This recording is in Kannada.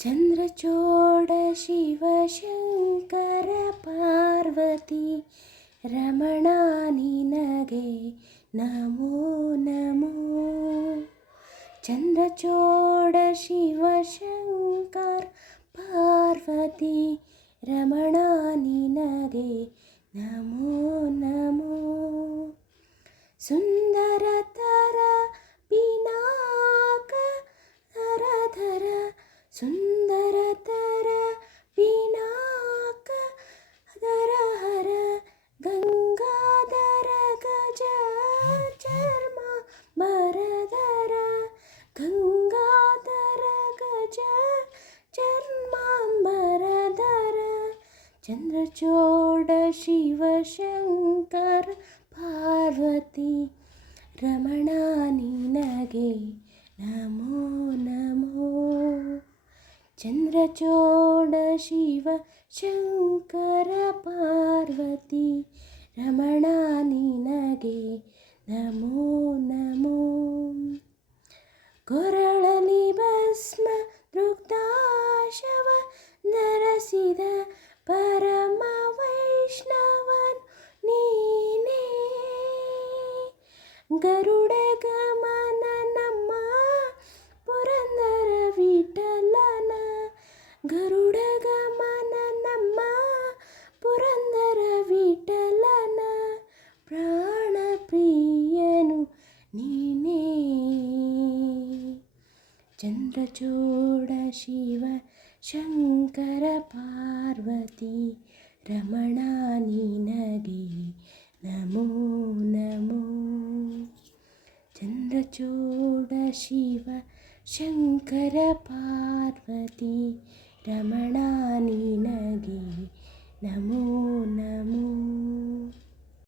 ಚಂದ್ರಚೂಡ ಶಿವಶಂಕರ ಪಾರ್ವತಿ ರಮಣ ನಿನಗೆ ನಮೋ ನಮೋ. ಚಂದ್ರಚೂಡ ಶಿವಶಂಕರ ಪಾರ್ವತಿ ರಮಣ ನಿನಗೆ ನಮೋ ನಮೋ. ಸುಂದರತರ ಪಿನಾಕ ಧರ ಸುಂದರತರ ಪಿನಾಕ ಧರ ಹರ ಗಂಗಾಧರ ಗಜ ಚರ್ಮ ಬರಧರ ಗಂಗಾಧರ ಗಜ ಚರ್ಮಾಂಬರಧರ. ಚಂದ್ರಚೂಡ ಶಿವಶಂಕರ ಪಾರ್ವತಿ ರಮಣ ನಿನಗೆ ನಮೋ ನಮೋ. ಚಂದ್ರಚೂಡ ಶಿವಶಂಕರ ಪಾರ್ವತಿ ರಮಣ ನಿನಗೆ ನಮೋ ನಮೋ. ಕೊರಳಲಿ ಭಸ್ಮ ದೃಗ್ಧಾಶವ ಧರಿಸಿದ ಪರಮ ವೈಷ್ಣವನ್ ನೀನೇ. ಗರುಡ ಗಮನ ನಮ್ಮ ಪುರಂದರ ವಿಠಲನ ಗರುಡ ಗಮನ ನಮ್ಮ ಪುರಂದರ ವಿಠಲನ ಪ್ರಾಣ ಪ್ರಿಯನು ನೀನೇ. ಚಂದ್ರಚೂಡ ಶಿವ ಶಂಕರ ಪಾರ್ವತಿ ರಮಣ ನಿನಗೆ ನಮೋ ನಮೋ. ಚಂದ್ರಚೂಡ ಶಿವ ಶಂಕರ ಪಾರ್ವತಿ ರಮಣ ನಿನಗೆ ನಮೋ ನಮೋ.